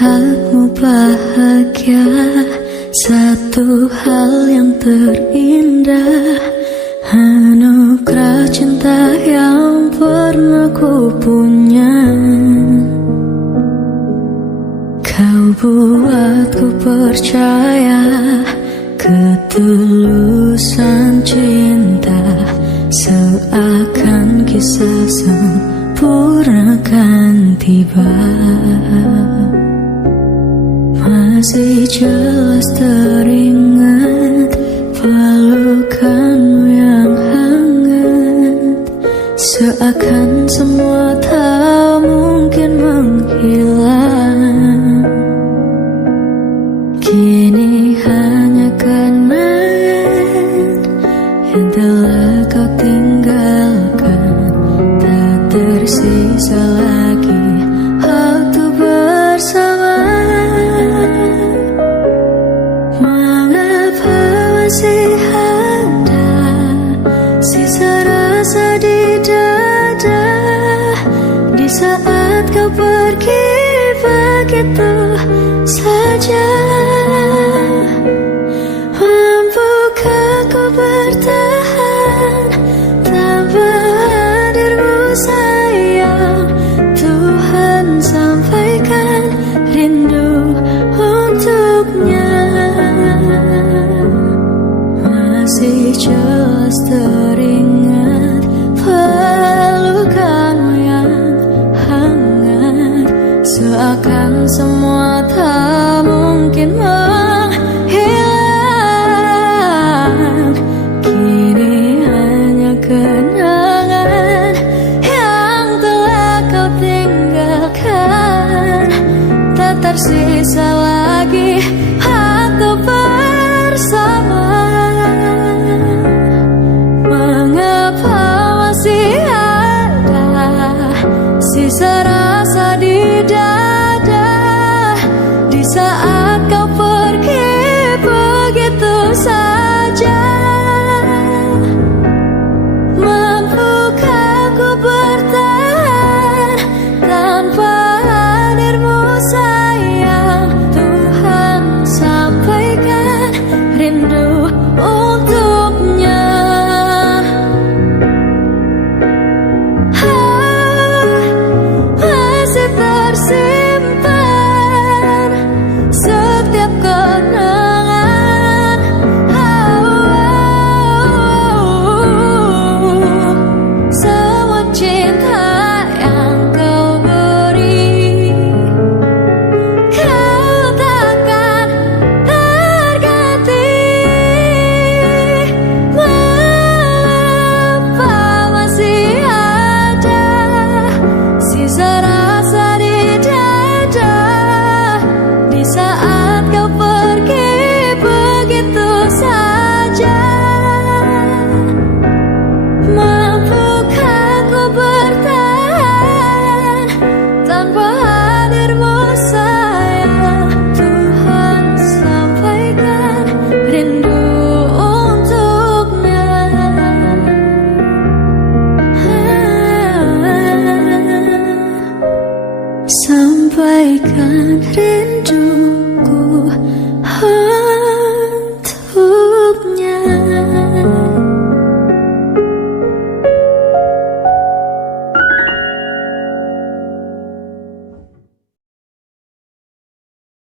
melihatmu bahagia, satu hal yang terindah, anugerah cinta yang pernah ku punya. Kau buatku percaya ketulusan cinta, seakan kisah sempurna kan tiba. Masih jelas teringat pelukanmu yang hangat, seakan semua tak mungkin menghilang. Kini hanya kenangan yang telah kau tinggalkan, tak tersisa lagi waktu bersama. Mengapa masih ada sisa rasa di dada, di saat kau pergi begitu saja? Mampukah kau bertahan tanpa hadirmu sayang? Tuhan sampaikan rindu untuknya. Masih jelas teringat pelukanmu yang hangat, seakan semua tak mungkin menghilang. Kini hanya kenangan yang telah kau tinggalkan, tak tersisa lagi waktu bersama. Mengapa masih ada sisa rasa di dada, di saat kau pergi begitu saja? Mampukah ku bertahan tanpa hadirmu sayang? Tuhan sampaikan rindu untuknya. Masih tersimpan setiap kenangan, semua cinta yang kau beri. Kau takkan terganti. Mengapa masih ada sisa rasa di dada, di saat kau pergi begitu saja? Mampukah ku bertahan tanpa hadirmu sayang? Tuhan sampaikan rindu untuknya. Sampaikan rindu